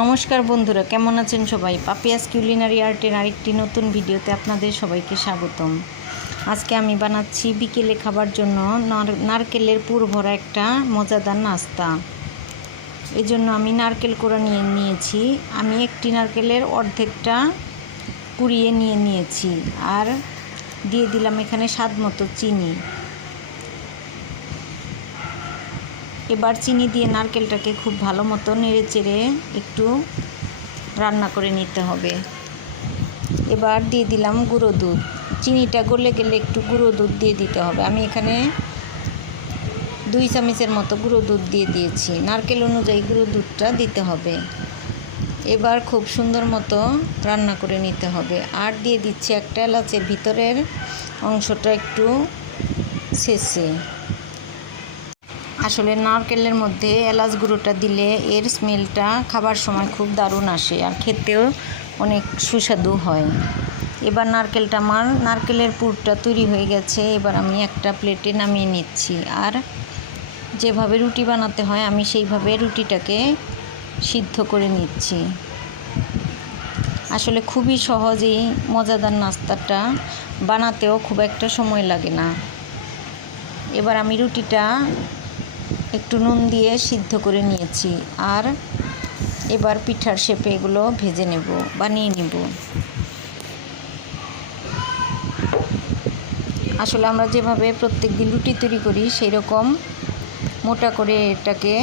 নমস্কার বন্ধুরা, কেমন আছেন সবাই? পাপিয়াস কিউলিনারি আর্টের আরেকটি নতুন ভিডিওতে আপনাদের সবাইকে স্বাগতম। আজকে আমি বানাচ্ছি বিকেলে খাবার জন্য নারকেলের পুর ভরা একটা মজাদার নাস্তা। এই জন্য আমি নারকেল কোড়া নিয়ে নিয়েছি। আমি একটি নারকেলের অর্ধেকটা কুড়িয়ে নিয়ে নিয়েছি। আর দিয়ে দিলাম এখানে স্বাদ মতো চিনি। এবার চিনি দিয়ে নারকেলটাকে খুব ভালো মতো নেড়ে চেড়ে একটু রান্না করে নিতে হবে। এবার দিয়ে দিলাম গুঁড়ো দুধ। চিনিটা গলে গেলে একটু গুঁড়ো দুধ দিয়ে দিতে হবে। আমি এখানে দুই চামচের মতো গুঁড়ো দুধ দিয়ে দিয়েছি। নারকেল অনুযায়ী গুঁড়ো দুধটা দিতে হবে। এবার খুব সুন্দর মতো রান্না করে নিতে হবে। আর দিয়ে দিচ্ছি একটা এলাচের ভিতরের অংশটা একটু শেষে। আসলে নারকেলের মধ্যে এলাচ গুঁড়োটা দিলে এর স্মেলটা খাবার সময় খুব দারুণ আসে আর খেতেও অনেক সুস্বাদু হয়। এবার নারকেলটা আমার নারকেলের পুরটা তৈরি হয়ে গেছে, এবার আমি একটা প্লেটে নামিয়ে নিচ্ছি। আর যেভাবে রুটি বানাতে হয়, আমি সেইভাবে রুটিটাকে সিদ্ধ করে নিচ্ছি। আসলে খুবই সহজেই মজাদার নাস্তাটা, বানাতেও খুব একটা সময় লাগে না। এবার আমি রুটিটা একটু নুন দিয়ে সিদ্ধ করে নিয়েছি। আর এবার পিঠার শেপে এগুলো ভেজে নেব, বানিয়ে নেব। আসলে আমরা যেভাবে প্রত্যেক দিন রুটি তৈরি করি সেই রকম মোটা করে এটাকে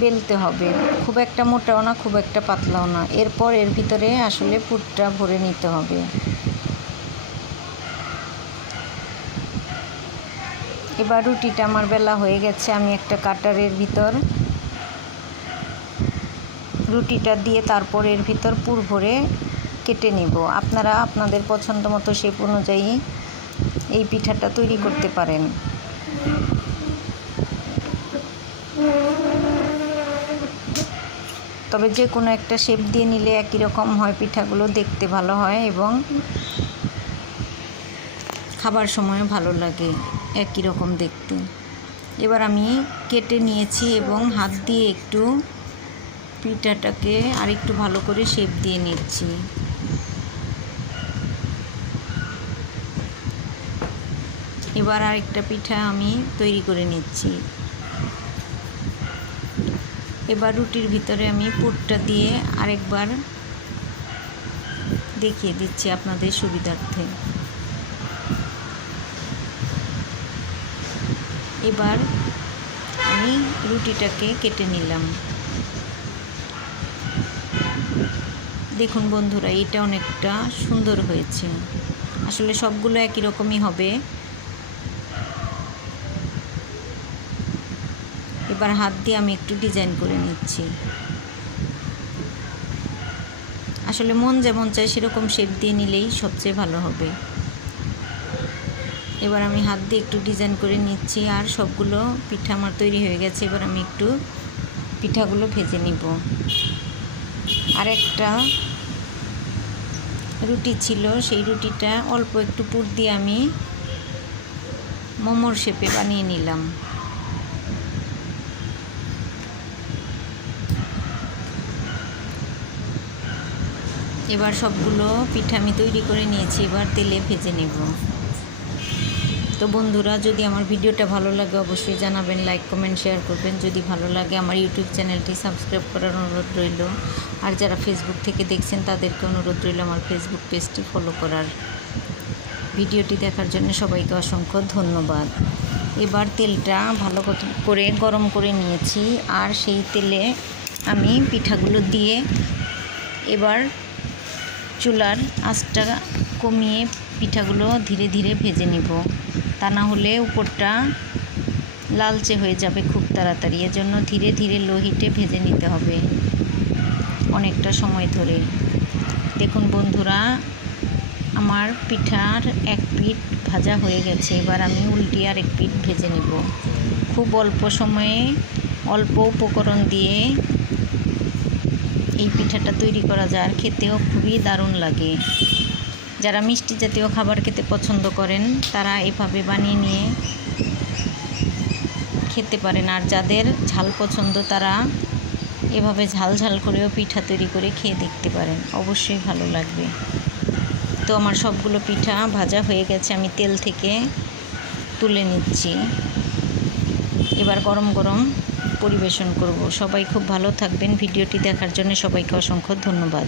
বেলতে হবে। খুব একটা মোটাও না, খুব একটা পাতলাও না। এরপর এর ভিতরে আসলে পুরটা ভরে নিতে হবে। এবার রুটিটা আমার বেলা হয়ে গেছে, আমি একটা কাটারের ভিতর। রুটিটা দিয়ে তারপর এর ভিতর পুর ভরে কেটে নেব। আপনারা আপনাদের পছন্দ মতো শেপ অনুযায়ী এই পিঠাটা তৈরি করতে পারেন। তবে যে কোনো একটা শেপ দিয়ে নিলে একই রকম হয়, পিঠাগুলো দেখতে ভালো হয় এবং খাবার সময় ভালো লাগে। একই রকম দেখতে। এবার আমি কেটে নিয়েছি এবং হাত দিয়ে একটু পিঠাটাকে আর একটু ভালো করে শেপ দিয়ে নিচ্ছি। এবার আরেকটা পিঠা আমি তৈরি করে নিচ্ছি। এবার রুটির ভিতরে আমি পুরটা দিয়ে আরেকবার দেখিয়ে দিচ্ছি আপনাদের সুবিধার্থে। এবার আমি রুটিটাকে কেটে নিলাম। দেখুন বন্ধুরা, এটা অনেকটা সুন্দর হয়েছে। আসলে সবগুলো একই রকমই হবে। এবার হাত দিয়ে আমি একটু ডিজাইন করে নিচ্ছি। আসলে মন যেমন চায় সেরকম শেপ দিয়ে নিলেই সবচেয়ে ভালো হবে। এবার আমি হাত দিয়ে একটু ডিজাইন করে নিচ্ছি আর সবগুলো পিঠা আমার তৈরি হয়ে গেছে। এবার আমি একটু পিঠাগুলো ভেজে নিব। আর একটা রুটি ছিল, সেই রুটিটা অল্প একটু পুর দিয়ে আমি মোমোর শেপে বানিয়ে নিলাম। এবার সবগুলো পিঠা আমি তৈরি করে নিয়েছি, এবার তেলে ভেজে নেব। তো বন্ধুরা, যদি আমার ভিডিওটা ভালো লাগে অবশ্যই জানাবেন লাইক কমেন্ট শেয়ার করবেন। যদি ভালো লাগে, আমার ইউটিউব চ্যানেলটি সাবস্ক্রাইব করার অনুরোধ রইল। আর যারা ফেসবুক থেকে দেখছেন, তাদেরকে অনুরোধ রইল আমার ফেসবুক পেজটি ফলো করার। ভিডিওটি দেখার জন্য সবাইকে অসংখ্য ধন্যবাদ। এবার তেলটা ভালো করে গরম করে নিয়েছি। আর সেই তেলে আমি পিঠাগুলো দিয়ে এবার চুলার আঁচটা কমিয়ে পিঠাগুলো ধীরে ধীরে ভেজে নিব। তা না হলে উপরটা লালচে হয়ে যাবে খুব তাড়াতাড়ি। এজন্য ধীরে ধীরে লো হিটে ভেজে নিতে হবে অনেকটা সময় ধরে। দেখুন বন্ধুরা, আমার পিঠার এক পিঠ ভাজা হয়ে গেছে। এবার আমি উল্টি আর এক পিঠ ভেজে নেব। খুব অল্প সময়ে অল্প উপকরণ দিয়ে এই পিঠাটা তৈরি করা যায়। আর খেতেও খুবই দারুণ লাগে। যারা মিষ্টি জাতীয় খাবার খেতে পছন্দ করেন, তারা এভাবে বানিয়ে নিয়ে খেতে পারেন। আর যাদের ঝাল পছন্দ, তারা এভাবে ঝাল ঝাল করেও পিঠা তৈরি করে খেয়ে দেখতে পারেন। অবশ্যই ভালো লাগবে। তো আমার সবগুলো পিঠা ভাজা হয়ে গেছে, আমি তেল থেকে তুলে নিচ্ছি। এবার গরম গরম পরিবেশন করব। সবাই খুব ভালো থাকবেন। ভিডিওটি দেখার জন্য সবাইকে অসংখ্য ধন্যবাদ।